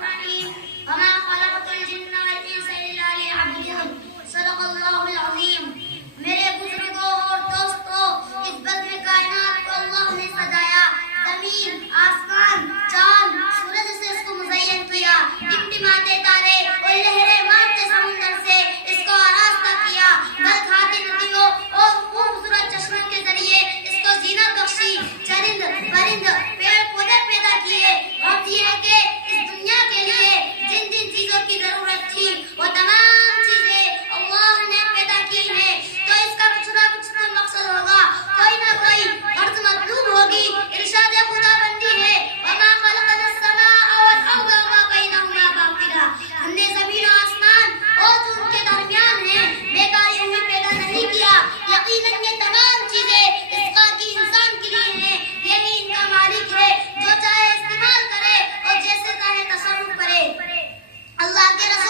الرحيم وما خلقت الجن والانس الا ليعبدون صدق اللہ العظیم. میرے بزرگوں اور دوستوں، اس بد میں کائنات کو اللہ نے سجایا، زمین، آسمان، چاند، سورج سے اس کو مزین کیا، ٹمٹماتے تارے اور لہریں مارتے سمندر سے اس کو آراستہ کیا، بل کھاتی ندیوں اور خوبصورت چشموں کے ذریعے اس کو زینت بخشی، چرند پرند پیڑ پودے پیدا کیے، اور یہ ہے کہ اس دنیا کے لیے جن جن چیزوں کی ضرورت تھی وہ تمام چیزیں اللہ نے پیدا کی ہیں. تو اس کا کچھ نہ کچھ تو مقصد ہوگا، کوئی نہ کوئی غرض مطلوب ہوگی. ارشاد خدا بندی ہے وما خلقنا السماء والارض وما بینہما باطلا. ہم نے زمین و آسمان اور جو ان کے درمیان ہیں بیکار یوں ہی پیدا نہیں کیا. یقیناً یہ تمام چیزیں اس قادر انسان کے لیے ہیں. یہی ان کا مالک ہے جو چاہے استعمال کرے اور جیسے چاہے تصرف کرے. اللہ کے رسول